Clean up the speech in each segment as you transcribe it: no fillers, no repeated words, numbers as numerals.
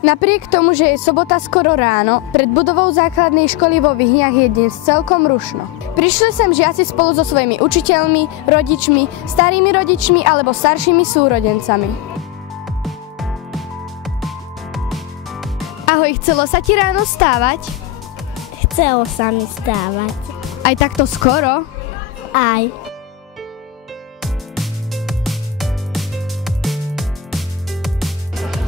Napriek tomu, že je sobota skoro ráno, pred budovou základnej školy vo Vyhniach je dnes celkom rušno. Prišli sem žiaci spolu so svojimi učiteľmi, rodičmi, starými rodičmi alebo staršími súrodencami. Ahoj, chcelo sa ti ráno stávať? Chcelo sa mi stávať. Aj takto skoro? Aj.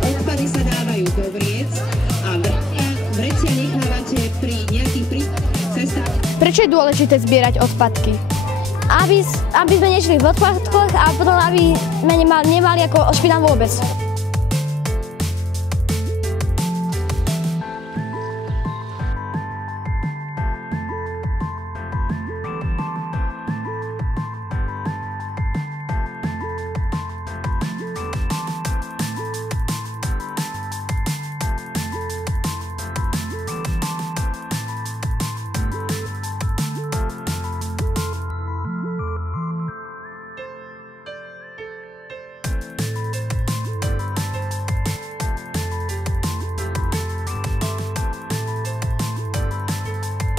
Odpady sa dávajú do vriec a vrecia nechávate pri nejakých cestách. Prečo je dôležité zbierať odpadky? Aby sme nešli v odpadkoch a potom aby sme nemali ako špinám vôbec.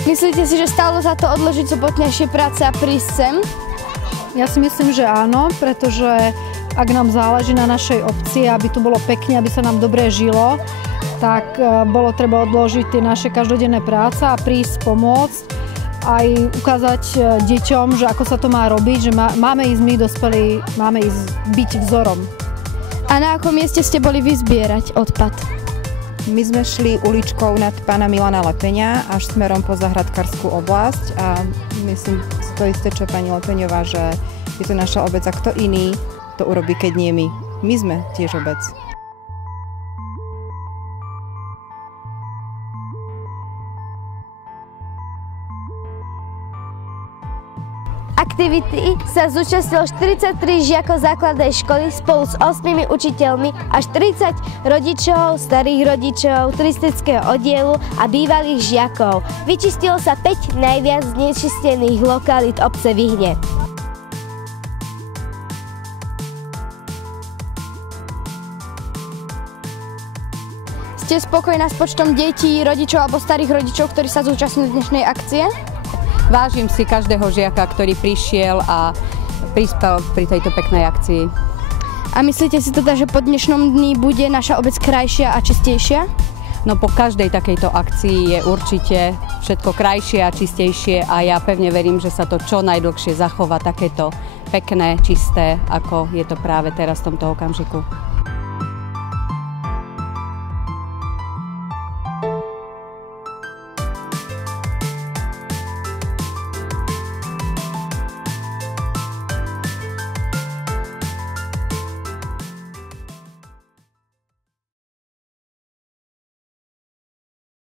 Myslíte si, že stálo za to odložiť sobotnejšie práce a prísť sem? Ja si myslím, že áno, pretože ak nám záleží na našej obci, aby tu bolo pekne, aby sa nám dobre žilo, tak bolo treba odložiť tie naše každodenné práce a prísť pomôcť, aj ukázať deťom, že ako sa to má robiť, že máme ísť my dospelí, máme ísť byť vzorom. A na akom mieste ste boli vyzbierať odpad? My sme šli uličkou nad pána Milana Lepeňa až smerom po Záhradkárskú oblasť a myslím to isté, čo pani Lepeňová, že je to naša obec a kto iný to urobí, keď nie my. My sme tiež obec. Aktivity sa zúčastnilo 43 žiakov základnej školy spolu s 8 učiteľmi až 30 rodičov, starých rodičov, turistického oddielu a bývalých žiakov. Vyčistilo sa 5 najviac znečistených lokalít obce Vyhne. Ste spokojná s počtom detí, rodičov alebo starých rodičov, ktorí sa zúčastnili dnešnej akcie? Vážim si každého žiaka, ktorý prišiel a prispel pri tejto peknej akcii. A myslíte si teda, že po dnešnom dni bude naša obec krajšia a čistejšia? No po každej takejto akcii je určite všetko krajšie a čistejšie a ja pevne verím, že sa to čo najdlhšie zachová takéto pekné, čisté, ako je to práve teraz v tomto okamžiku.